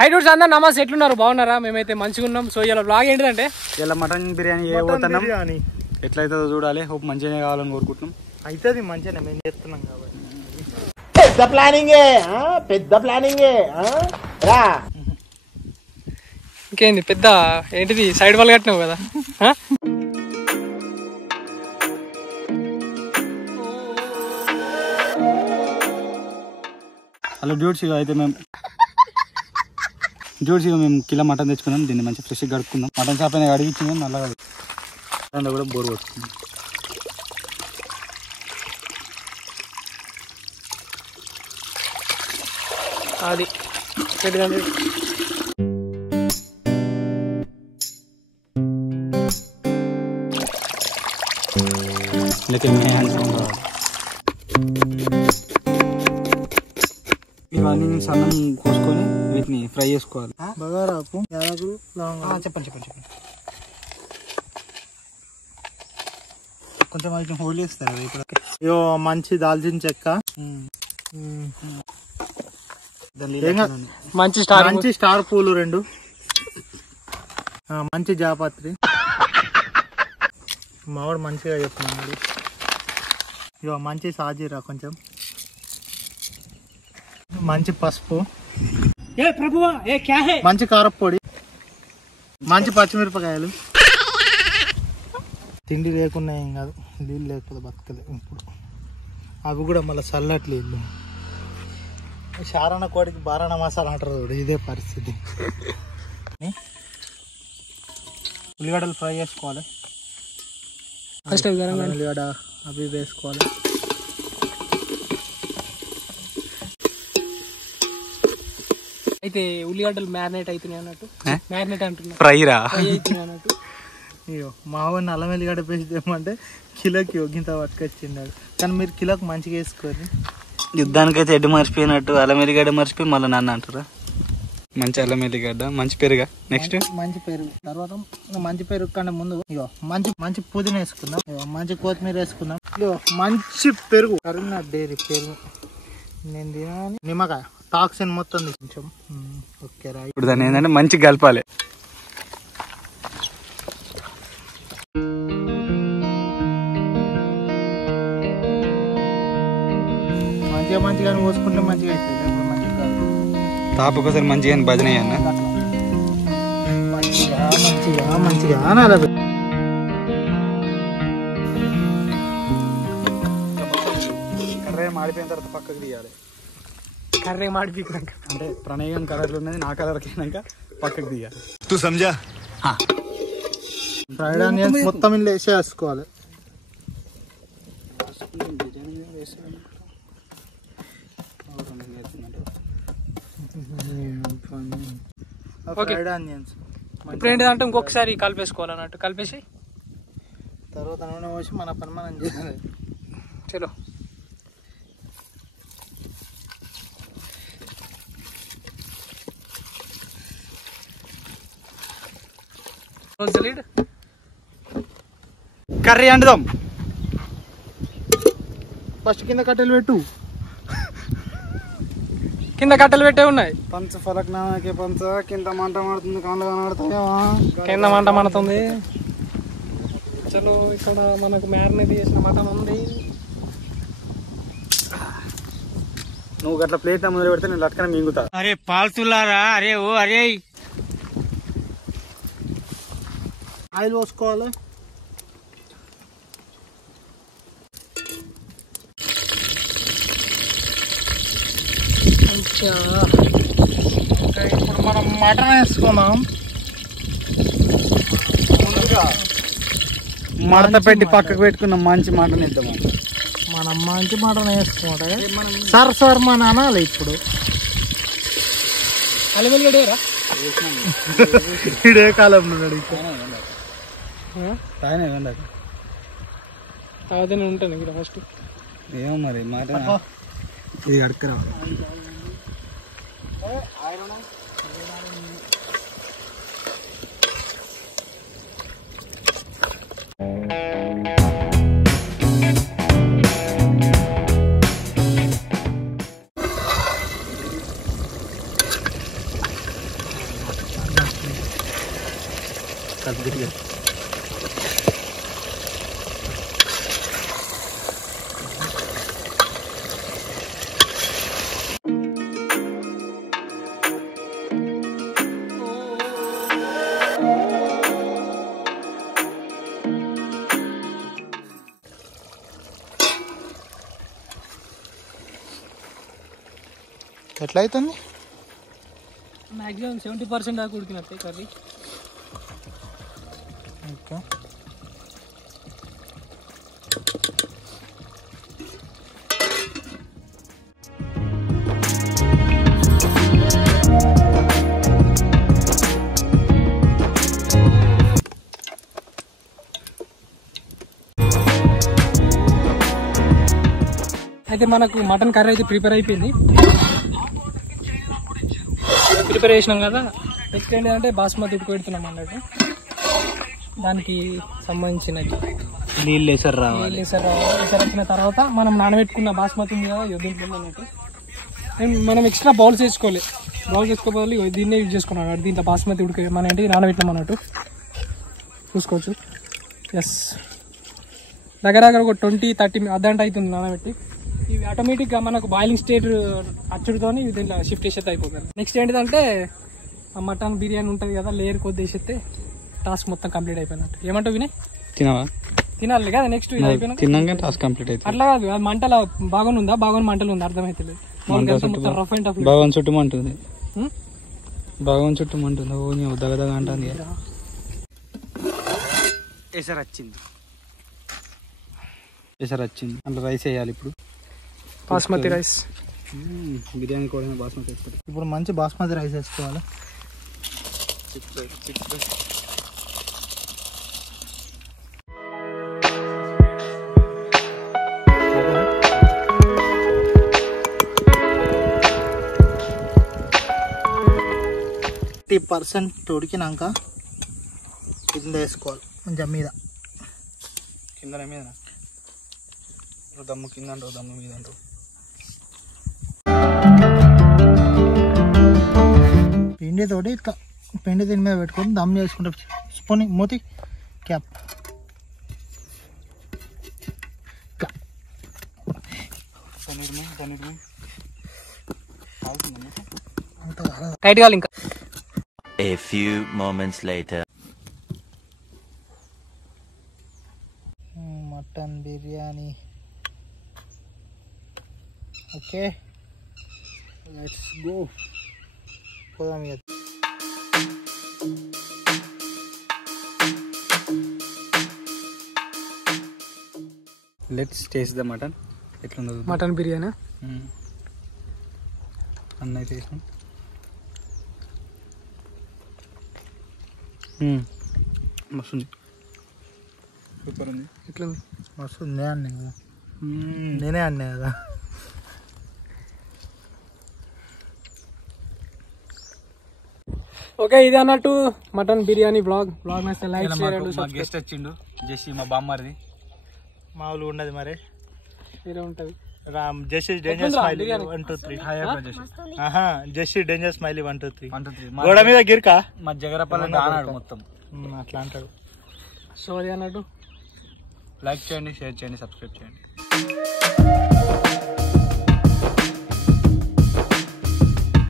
High dudes అందరూ నమస్తే, ఎట్లున్నారు? బాగున్నారా? మేమైతే మంచిగా ఉన్నాం. సో ఇలా బ్లాగ్ ఏంటిదంటే ఇలా మటన్ బిర్యానీ చేయబోతున్నాం. ఎట్లయితే చూడాలి. హోప్ మంచిగానే కావాలని కోరుకుంటున్నాం. అయితే మంచిగానే మేము చేస్తున్నాం కాబట్టి పెద్ద ప్లానింగే రా. ఇంకేంది పెద్ద ఏంటిది సైడ్ వాళ్ళు కట్టినావు కదా. హలో డ్యూట్స్, అయితే మేము కిలో మటన్ తెచ్చుకున్నాం. దీన్ని మంచిగా ఫ్రెష్గా కడుక్కుందాం. మటన్ షాప్ అయినా అడిగించింది నల్లగా కూడా బోర్ కొట్టుకుందాం. అది ఇవన్నీ సన్నం కోసుకొని వీటిని ఫ్రై చేసుకోవాలి. బగారాకు యాలకులు చెప్పండి. కొంచెం వాటిని హోల్డ్ చేస్తారు ఇప్పుడు. ఇయో మంచి దాల్చిన చెక్క, మంచి స్టార్ పూలు 2, మంచి జాపత్రి. మావాడు మంచిగా చెప్తున్నాడు. ఇయో మంచి సాజీరా, కొంచెం మంచి పసుపు, మంచి కారపొడి, మంచి పచ్చిమిరపకాయలు. తిండి లేకున్నా ఏం కాదు, నీళ్ళు లేకపోతే బతకలే. ఇప్పుడు అవి కూడా మళ్ళీ చల్లటి నీళ్ళు. శారణ కోడికి బారాణ మసాలా అంటారు చూడు, ఇదే పరిస్థితి. ఉల్లిగడ్డలు ఫ్రై చేసుకోవాలి. ఉల్లిగడ్డ అవి వేసుకోవాలి. అయితే ఉల్లిగడ్డలు మ్యారినేట్ అవుతున్నాయి అన్నట్టు. మ్యారినేట్ అంటున్నా, ఫ్రై రా అవుతున్నాయి అన్నట్టు. అయ్యో మావాడిని అల్లం వెల్లిగడ్డ పేస్ట్ ఏమంటే కిలోకి ఒగ్గింత పట్టుకొచ్చిండాడు. కానీ మీరు కిలోకి మంచిగా వేసుకొని యుద్ధానికైతే ఎడ్డు మర్చిపోయినట్టు అల్లం ఎల్లిగడ్డ మర్చిపోయి మళ్ళీ నన్ను అంటారా. మంచి అల్లం ఎల్లిగడ్డ, మంచి పెరుగా. నెక్స్ట్ మంచి పెరుగు. తర్వాత మంచి పెరుగు కన్నా ముందు ఇగో మంచి పుదీనా వేసుకుందాం. మంచి కొత్తిమీర వేసుకుందాం. ఇగో మంచి పెరుగు, కరీంనగర్ డైరీ పెరుగు. నేను తినాలని నిమ్మకాయ టాక్సిన్ మొత్తం కొంచెం. ఓకే రా. ఇప్పుడు దాన్ని ఏంటంటే మంచిగా కలపాలి. మంచిగా పోసుకుంటే మంచిగా అవుతుంది. మంచిగా కాదు తాపకోసారి మంచిగా భజన అన్న మంచిగా అనాలి. కర్రీ మాడిపోయిన తర్వాత పక్కకు తీయాలి. కర్రీ మాడిపోయినాక అంటే ప్రణయం కలర్లు ఉన్నది నా కలర్కి అయినాక పక్కకు తీయాలి. ఫ్రైడ్ ఆనియన్స్ మొత్తం ఇంట్లో వేసేసుకోవాలి. ఫ్రైడ్ ఆనియన్స్ ఇప్పుడు ఏంటిదంటే ఇంకొకసారి కలిపేసుకోవాలి అన్నట్టు. కలిపేసి తర్వాత నూనె పోసి మన పని మనం చేయాలి. చలో కర్రీ అంటుదాం. ఫస్ట్ కింద కట్టెలు పెట్టు. కింద కట్టెలు పెట్టే ఉన్నాయి. పంచ ఫలక్నామాకే పంచ, కింద మంట మాడుతుంది, కాళ్ళు కనబడతాయేమో. కింద మంట మండుతుంది. చలో ఇక్కడ మనకు మ్యారినేట్ చేసిన మటన్ ఉంది. నువ్వు గట్ల ప్లేట్ మొదలు పెడితే నేను లట్కన మింగుతా. అరే పాల్తులారా, అరే ఓ అరే. ఆయిల్ పోసుకోవాలి. ఇప్పుడు మనం మటన్ వేసుకున్నాం. ముందుగా మడత పెట్టి పక్కకు పెట్టుకున్న మంచి మటన్ ఇద్దాము. మనం మంచి మటన్ వేసుకుంటే సార్ మన అనాలి. ఇప్పుడు అలవెల్లిగడ్డ ఇడే కాలంలో అదే ఉంటాను ఇక్కడ ఫస్ట్. ఏమో మరి మటన్ ఇది అడకరా. కలిపి ఎట్లా అవుతుంది? మ్యాక్సిమం 70% దాకా ఉడికినట్టే కర్రీ. ఓకే, అయితే మనకు మటన్ కర్రీ అయితే ప్రిపేర్ అయిపోయింది. ప్రిపేర్ చేసినాం కదా. నెక్స్ట్ ఏంటంటే బాస్మతి ఉడకబెడుతున్నాం అన్నట్టు. దానికి సంబంధించినది నీళ్ళు వేసారు రావాలి. వచ్చిన తర్వాత మనం నానబెట్టుకున్న బాస్మతి ఉంది కదా దీంట్లో అన్నట్టు. మనం ఎక్స్ట్రా బౌల్స్ వేసుకోవాలి. బౌల్స్ వేసుకోవాలి దీన్నే యూజ్ చేసుకున్నాం. దీంట్లో బాస్మతి ఉడికే మన ఏంటి నానబెట్టినాం అన్నట్టు చూసుకోవచ్చు. ఎస్, దగ్గర ఒక 20-30 అర్ధగంట అవుతుంది నానబెట్టి. ఇవి ఆటోమేటిక్గా మనకు బాయిలింగ్ స్టేట్ అచ్చుడుతో దీంట్లో షిఫ్ట్ చేసేది అయిపోతుంది. నెక్స్ట్ ఏంటిదంటే ఆ మటన్ బిర్యానీ ఉంటుంది కదా, లేయర్ కొద్ది వేసేస్తే టాస్క్ మొత్తం కంప్లీట్ అయిపోయినట్టు. ఏమంటావు వినయ్? తినవా? తినాలి కదా. నెక్స్ట్ ఇది అయిపోయినా తిన్నాక టాస్క్ కంప్లీట్ అవుతుంది. అట్లా కాదు, అది మంటల బాగుందా మంటలు ఉంది అర్థమైతలేదు. మొత్తం రఫ్ అండ్ టఫ్ బాగా చుట్టుమంటుంది. బాగా చుట్టుమంటుంది. ఓ నీ దగ్గర అంటుంది. ఎసరు వచ్చింది అందులో రైస్ వేయాలి. ఇప్పుడు బాస్మతి రైస్ బిర్యానీ కూడా బాస్మతి వేస్తారు. ఇప్పుడు మంచి బాస్మతి రైస్ వేసుకోవాలి. % ఉడికినాక కింద వేసుకోవాలి. కొంచెం మీద కింద మీద దమ్ము కింద అంటారు, దమ్ము మీద అంటారు. పిండితోటి ఇట్లా పిండి దీని మీద పెట్టుకొని దమ్ చేసుకుంటే స్పూన్ మూతి క్యాప్ టైట్ కావాలి ఇంకా. A few moments later. Mutton biryani. Okay, let's go. పోదాం ఇక. Let's taste the mutton. ఎట్లుందో మటన్ బిర్యానీ అన్నీ చేసాం. మస్తుంది, సూపర్ ఉంది. ఎట్లుంది? మస్తు ఉంది. అన్నా కదా, నేనే అన్నా కదా. ఓకే, ఇది అన్నట్టు మటన్ బిర్యానీ బ్లాగ్ నచ్చితే లైక్ చేయండి. గెస్ట్ వచ్చిండు జెస్సీ, మా బామ్మరిది. మామూలు ఉండదు మరి, వేరే ఉంటుంది. Jessie danger smiley 1 2 3. Jessie danger smiley 1 2 3. గోడ మీద గిరికా మా జగరపల్లి ఆనాడు మొత్తం అట్లా అంటాడు. సో అది అన్నట్టు లైక్ చేయండి, షేర్ చేయండి, సబ్స్క్రైబ్ చేయండి.